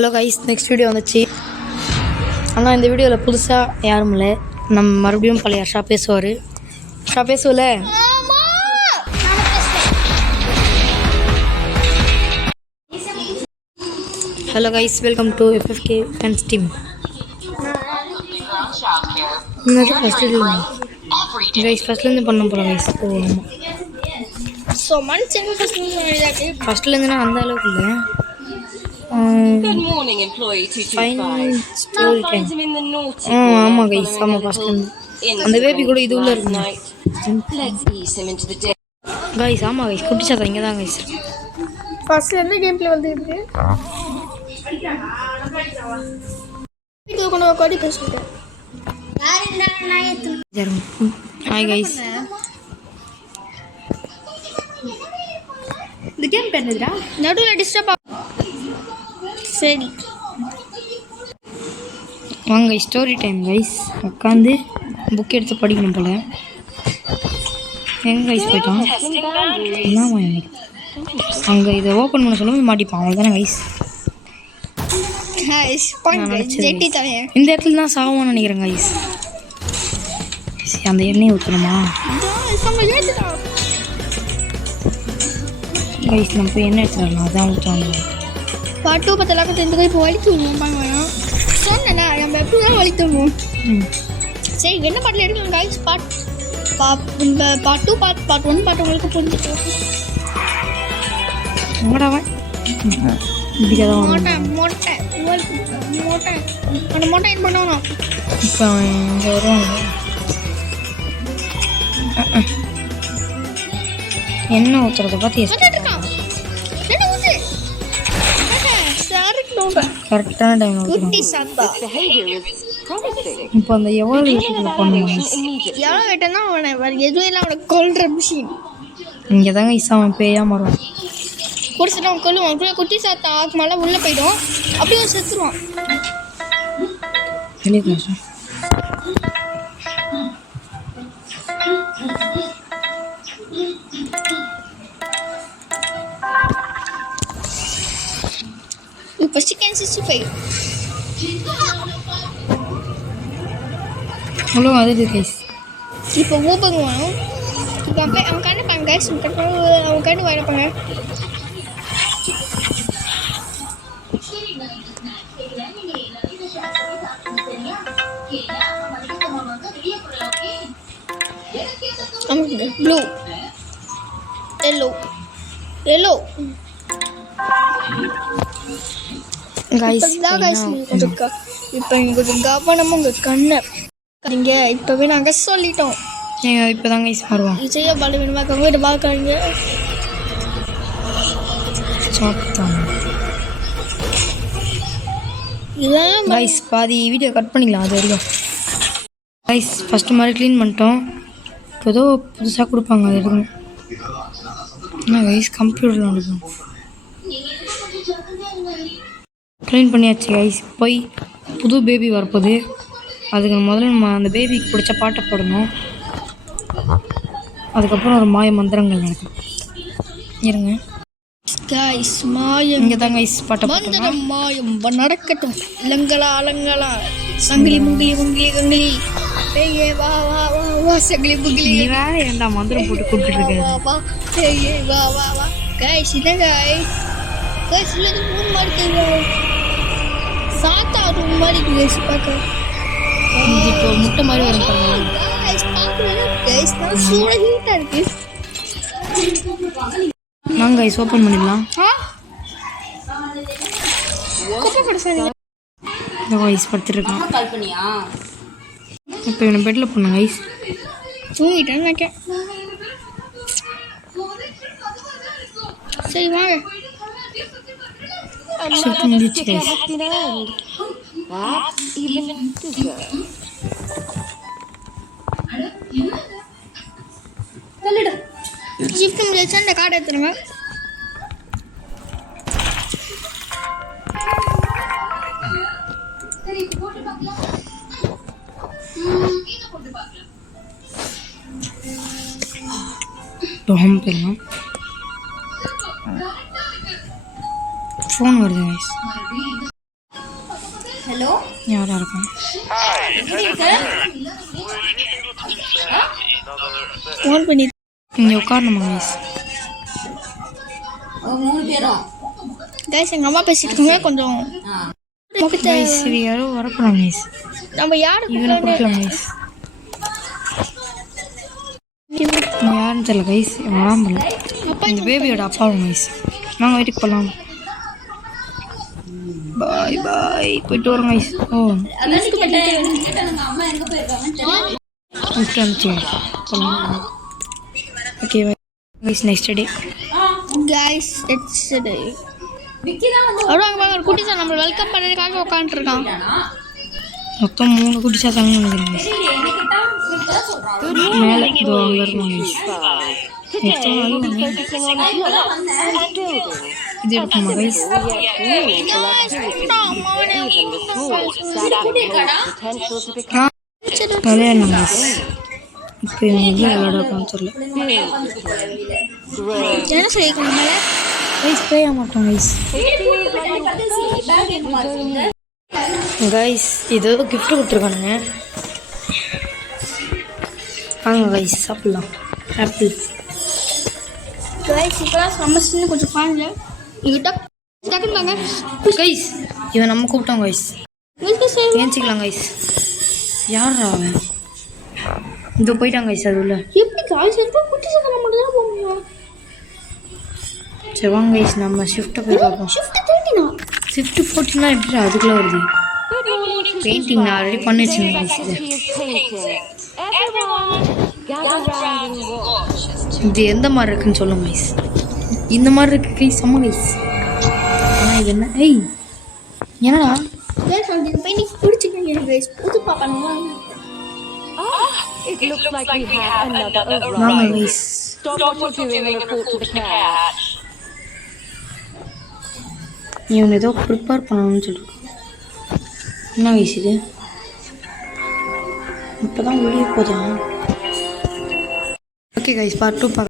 Hello guys, next video வந்துச்சு. ஆனால் இந்த வீடியோவில் புதுசாக யாரும் இல்லை. நம்ம மறுபடியும் பழைய ஷா பேசுவார். ஷா பேசுவல. Hello guys, welcome to FFK fans team. ஃபஸ்ட்லேருந்து பண்ண போகிறோம் கைஸ். ஃபஸ்ட்லேருந்து நான் அந்த அளவுக்கு இல்லை. ஆமாம் கைஸ், ஆமாம் ஃபஸ்ட்லேருந்து அந்த பேபி கூட இது உள்ள இருக்குங்க கைஸ். ஆமாம் கைஸ், குட்டி சாத்தா இங்கே தான் கைஸ். ஃபர்ஸ்ட்லேருந்து கேம் பிளே வந்து இருக்கு. Hi guys. இந்த கேம் பேருடா நடுவில் டிஸ்டர்ப் சரி வாங்க ஸ்டோரி டைம் கைஸ். உட்காந்து புக் எடுத்து படிக்கணும் போல. எங்கே கைஸ் போயிட்டான்? என்னமா அங்கே இதை ஓப்பன் பண்ண சொல்லும்போது மாட்டிப்பான். அவ்வளோதானே கைஸ். இந்த இடத்துல தான் சாவான்னு நினைக்கிறேன் கைஸ். அந்த எண்ணெயை ஊற்றணுமா கைஸ்? நம்ம போய் எண்ணெய் எடுத்துடலாம். அதான் ஊற்றுவாங்க. பாட்டு பத்தலாக்க இப்போ வலிக்கு விடுவோம். சொன்னா நம்ம எப்படி தான் வலிக்கு விடுவோம். சரி, என்ன பாட்டில் எடுக்கலாம் கைஸ்? பாட்டு பார்ட் 1 பாட்டு உங்களுக்கு புரிஞ்சுட்டு மோட்டாவன் மோட்டை மோட்டை மோட்டை அந்த மோட்டை என்ன பண்ணணும்? இப்போ இங்கே வருவாங்க. எண்ணெய் ஊற்றுறத பார்த்து கரெக்டான டைம் இப்போ அந்த எவ்வளோ பண்ணுவாங்க. எவ்வளோ கேட்டேன்னா அவனை எதுவும் இல்லை, அவனை கொல்ற மிஷின் இங்கே தாங்க இசாமன் பேயா மாறும். குடிச்சிட்டு அவன் கொல்லுவான். குட்டி சாத்தா ஆக்கு மேலே உள்ளே போயிடும். அப்படியே செத்துருவான். வெளியே கொஞ்சம் இப்போ சிக்கன் 65 அவ்வளோ அது கைஸ். இப்போ ஓப்பன் வேணும். இப்போ அவன் கண்ணு பாங்க கைஸ். அவன் கண்ணு வேணப்பாங்க. Blue yellow guys. இப்போ கொஞ்சம் கவனமாக உங்கள் கண்ணை நீங்கள் இப்போவே நாங்கள் சொல்லிட்டோம். இப்போ தாங்க கைஸ் மாறுவோம். விஜய பலவீனமாக கங்கிட்ட பார்க்குறாங்க. இதான் கைஸ், பாதி வீடியோ கட் பண்ணிக்கலாம். அது வரைக்கும் கைஸ் ஃபஸ்ட்டு மாதிரி க்ளீன் பண்ணிட்டோம். இப்போ ஏதோ புதுசாக கொடுப்பாங்க, அது எடுக்கணும். என்ன கைஸ், கம்ப்யூட்டரில் நடக்கும். க்ளீன் பண்ணியாச்சு கைஸ். போய் புது பேபி வரப்போகுது. அதுக்கு முதல்ல நம்ம அந்த பேபிக்கு பிடிச்ச பாட்டை போடணும். அதுக்கப்புறம் ஒரு மாய மந்திரங்கள் நடக்கும். இருங்க கைஸ், மாயம் இங்கே தான் கைஸ் பாட்டை போட்டோம். மாயம் நடக்கட்டும். இளங்கலா அலங்கலா சங்கிலி முங்கிலி முங்கிலி கங்கிலி பேயே வா வா வா வா சங்கிலி முங்கிலி. நீ வேற ஏன்டா மந்திரம் போட்டு கொடுத்துட்டு வா வா பேயே வா வா வா. கைஸ் இதான் கைஸ் இல்லை மூணு மாடிக்கு சாத்தா ரூம் மாதிரி கைஸ் பார்க்க. இப்போ முட்டை மாதிரி வரும் பாருங்க கைஸ். பார்க்குறேன் கைஸ், நான் சூட ஹீட்டாக இருக்கு. நாங்கள் கைஸ் ஓப்பன் பண்ணிடலாம். கைஸ் படுத்துருக்கான். இப்போ இவனை பெட்டில் போடணும் கைஸ். தூங்கிட்டேன்னு நினைக்கிறேன். சரி வாங்க. ஷிஃப்ட் முடிச்சு கைஸ். ஷிஃப்ட் முடிச்சு அந்த கார்டு எடுத்துருங்க. ஹோம் போயிடலாம். ஃபோன் வருது கைஸ். யாராக இருக்கும்? ஃபோன் பண்ணி இங்கே உட்காரணுமா கைஸ்? கைஸ் எங்கள் அம்மா பேசிட்டு இருக்காங்க கொஞ்சம் முகத்தை கைஸ் இது யாரோ வரப்போகிறாங்க கைஸ். நம்ம யாருக்கு இவனை கொடுக்கலாம் கைஸ். யாருன்னு தெரியல கைஸ். வராமல் இந்த பேபியோட அப்பாவும் கைஸ். நாங்கள் வீட்டுக்கு போகலாம். பாய் பாய் போயிட்டு வரோம் guys. Oh okay guys next day guys it's வருவாங்க பாருங்க குட்டிஸா நம்மளை வெல்கம் பண்ணுறதுக்காக உட்காந்துருக்கான். மொத்தம் 3 குட்டி சாத்தாங்கன்னு நினைக்கிறேன் கைஸ். மேலே இதோ அங்கே இருக்கும் கைஸ். இது எடுக்குமா கைஸ்? விளையாடலாம் கைஸ். இப்போ இவங்க விளையாடுறான்னு தெரியல என்ன சொல்லியிருக்காங்க கைஸ். பேய மாட்டோம் கைஸ். கைஸ் இது கிஃப்ட் கொடுத்துருக்கானுங்க. வாங்க கைஸ் சாப்பிட்லாம். ஆப்பிள் கைஸ் இப்போலாம் சமஸ்ன்னு கொஞ்சம் பாருங்க எங்கிட்ட டக்குன்னு வாங்க கைஸ். இவன் நம்ம கூப்பிட்டோம் கைஸ். ஏஞ்சிக்கலாம் கைஸ். யாரா அவன்? இதோ போயிட்டாங்க கைஸ். அது உள்ள எப்படி காய்ஸ் எடுத்து குட்டி சக்கரை மட்டும் தான் போக முடியும். சரி வாங்க கைஸ் நம்ம ஷிஃப்ட்டை போய் பார்ப்போம். ஷிஃப்ட் 14 எப்படி அதுக்குள்ளே வருது? பெயிண்டிங் நான் ஆல்ரெடி பண்ணி வச்சுருந்தேன் கைஸ். இது எந்த மாதிரி இருக்குன்னு சொல்லுங்க கைஸ். இந்த மாதிரி இருக்கு கைஸ். செம்ம கைஸ். ஆனால் இது என்ன? ஏய் என்னடா பெயிண்டிங் பிடிச்சிக்கங்க கைஸ். புது பாப்பாங்க வாங்க கைஸ். இவன் ஏதோ ப்ரிப்பேர் பண்ணணும்னு சொல்லிட்டு என்ன கைஸ் இது? இப்போ தான் வெளியே போதும். Okay guys part 2